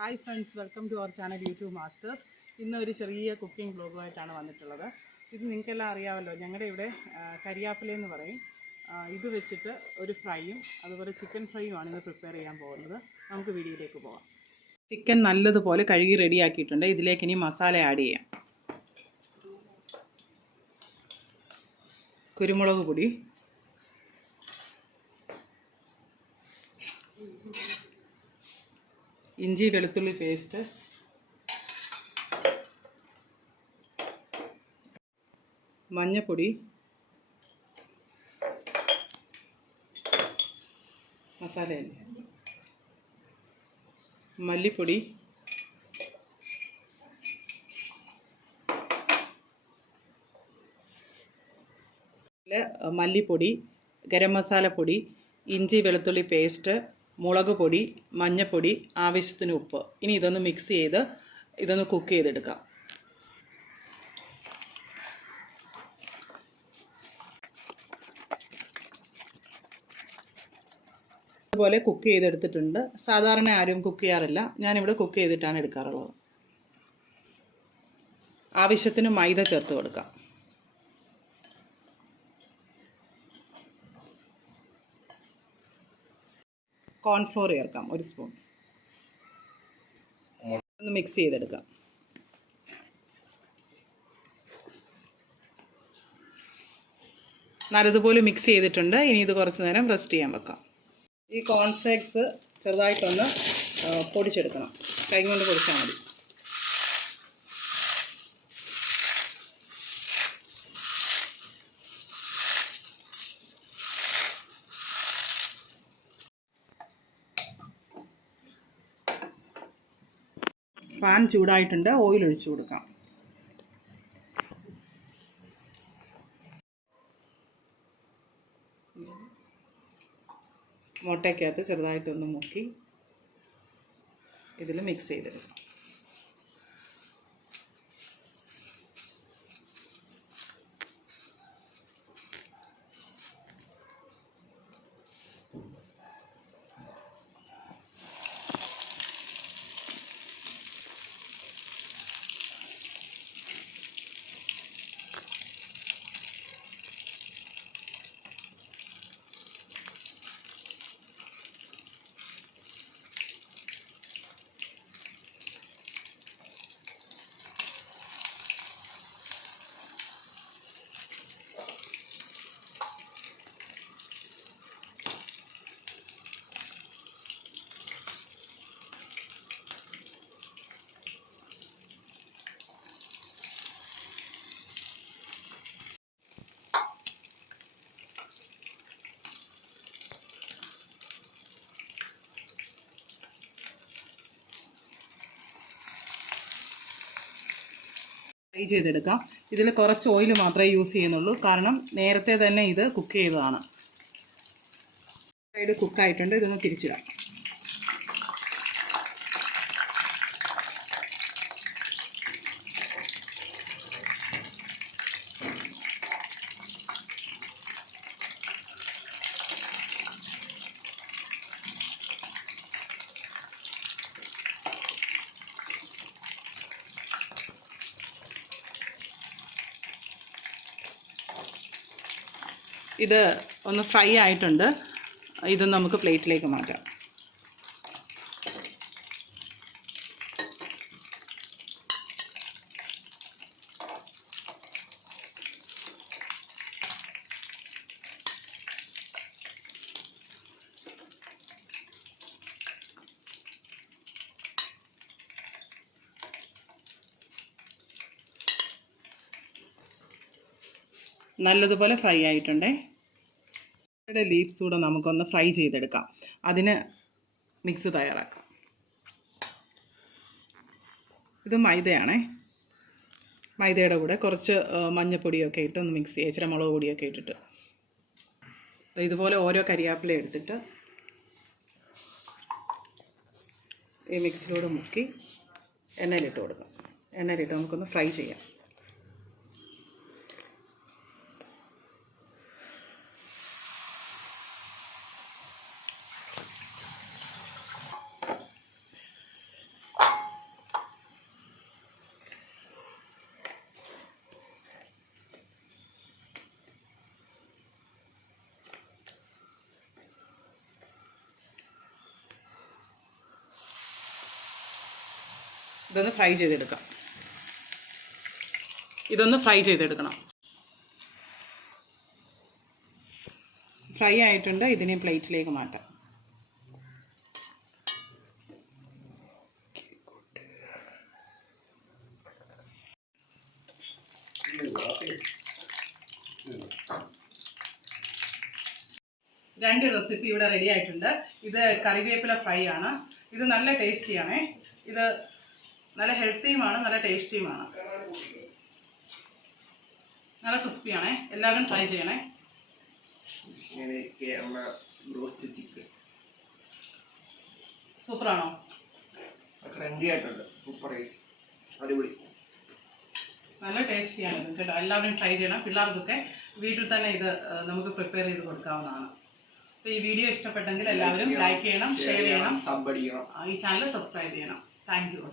Hi friends, welcome to our channel YouTube masters. ഇന്ന് ഒരു ചെറിയ കുക്കിംഗ് വ്ലോഗുമായിട്ടാണ് വന്നിട്ടുള്ളത്. ഇത് നിങ്ങൾക്കെല്ലാം അറിയാമല്ലോ, ഞങ്ങളുടെ ഇവിടെ കരിയാപ്പിലയെന്ന് പറയും. ഇത് വെച്ചിട്ട് ഒരു ഫ്രൈയും അതുപോലെ ചിക്കൻ ഫ്രൈയുമാണ് ഇന്ന് പ്രിപ്പയർ ചെയ്യാൻ പോകുന്നത്. നമുക്ക് വീഡിയോയിലേക്ക് പോകാം. ചിക്കൻ നല്ലതുപോലെ കഴുകി റെഡിയാക്കിയിട്ടുണ്ട്. ഇതിലേക്ക് ഇനി മസാല ആഡ് ചെയ്യാം. കുരുമുളക് പൊടി, ഇഞ്ചി വെളുത്തുള്ളി പേസ്റ്റ്, മഞ്ഞൾപ്പൊടി, മസാലയല്ലേ, മല്ലിപ്പൊടി, മല്ലിപ്പൊടി, ഗരം മസാലപ്പൊടി, ഇഞ്ചി വെളുത്തുള്ളി പേസ്റ്റ്, മുളക് പൊടി, മഞ്ഞൾപ്പൊടി, ആവശ്യത്തിന് ഉപ്പ്. ഇനി ഇതൊന്ന് മിക്സ് ചെയ്ത് ഇതൊന്ന് കുക്ക് ചെയ്തെടുക്കാം. അതുപോലെ കുക്ക് ചെയ്തെടുത്തിട്ടുണ്ട്. സാധാരണ ആരും കുക്ക് ചെയ്യാറില്ല, ഞാനിവിടെ കുക്ക് ചെയ്തിട്ടാണ് എടുക്കാറുള്ളത്. ആവശ്യത്തിന് മൈദ ചേർത്ത് കൊടുക്കാം. കോൺഫ്ലോർ ചേർക്കാം, 1 സ്പൂൺ. ഒന്ന് മിക്സ് ചെയ്തെടുക്കാം. നല്ലതുപോലെ മിക്സ് ചെയ്തിട്ടുണ്ട്. ഇനി ഇത് കുറച്ച് നേരം റെസ്റ്റ് ചെയ്യാൻ വെക്കാം. ഈ കോൺഫ്ലേക്സ് ചെറുതായിട്ടൊന്ന് പൊടിച്ചെടുക്കണം. കൈ കൊണ്ട് പൊടിച്ചാൽ മതി. പാൻ ചൂടായിട്ടുണ്ട്. ഓയിൽ ഒഴിച്ചു കൊടുക്കാം. മുട്ടയ്ക്കകത്ത് ചെറുതായിട്ടൊന്ന് മുക്കി ഇതിൽ മിക്സ് ചെയ്തെടുക്കാം. ഫ്രൈ ചെയ്തെടുക്കാം. ഇതിൽ കുറച്ച് ഓയിൽ മാത്രമേ യൂസ് ചെയ്യുന്നുള്ളൂ, കാരണം നേരത്തെ തന്നെ ഇത് കുക്ക് ചെയ്തതാണ്. സൈഡ് കുക്കായിട്ടുണ്ട്. ഇതൊന്ന് തിരിച്ചിടാം. ഇത് ഒന്ന് ഫ്രൈ ആയിട്ടുണ്ട്. ഇത് നമുക്ക് പ്ലേറ്റിലേക്ക് മാറ്റാം. നല്ലതുപോലെ ഫ്രൈ ആയിട്ടുണ്ടേ. ലീവ്സ് കൂടെ നമുക്കൊന്ന് ഫ്രൈ ചെയ്തെടുക്കാം. അതിന് മിക്സ് തയ്യാറാക്കാം. ഇത് മൈദയാണേ. മൈദയുടെ കൂടെ കുറച്ച് മഞ്ഞൾപ്പൊടിയൊക്കെ ഇട്ട് ഒന്ന് മിക്സ് ചെയ്യുക. ഇച്ചിരി മുളക് പൊടിയൊക്കെ ഇട്ടിട്ട് ഇതുപോലെ ഓരോ കരിയാപ്പില എടുത്തിട്ട് ഈ മിക്സിലൂടെ മുക്കി എണ്ണയിലിട്ട് കൊടുക്കാം. എണ്ണയിലിട്ട് നമുക്കൊന്ന് ഫ്രൈ ചെയ്യാം. ഇതൊന്ന് ഫ്രൈ ചെയ്തെടുക്കാം. ഇതൊന്ന് ഫ്രൈ ചെയ്തെടുക്കണം. ഫ്രൈ ആയിട്ടുണ്ട്. ഇതിനെ പ്ലേറ്റിലേക്ക് മാറ്റാം. രണ്ട് റെസിപ്പി ഇവിടെ റെഡി ആയിട്ടുണ്ട്. ഇത് കറിവേപ്പില ഫ്രൈ ആണ്. ഇത് നല്ല ടേസ്റ്റിയാണേ. ഇത് നല്ല ഹെൽത്തിയുമാണ്, നല്ല ടേസ്റ്റിയുമാണ്, നല്ല ക്രിസ്പിയാണേ. എല്ലാവരും ട്രൈ ചെയ്യണേ. സൂപ്പറാണോ? നല്ല ടേസ്റ്റിയാണ് ഇത് കേട്ടോ. എല്ലാവരും ട്രൈ ചെയ്യണം. പിള്ളേർക്കൊക്കെ വീട്ടിൽ തന്നെ ഇത് നമുക്ക് പ്രിപ്പയർ ചെയ്ത് കൊടുക്കാവുന്നതാണ്. അപ്പോൾ ഈ വീഡിയോ ഇഷ്ടപ്പെട്ടെങ്കിൽ എല്ലാവരും ലൈക്ക് ചെയ്യണം, ഷെയർ ചെയ്യണം, ഈ ചാനൽ സബ്സ്ക്രൈബ് ചെയ്യണം. Thank you.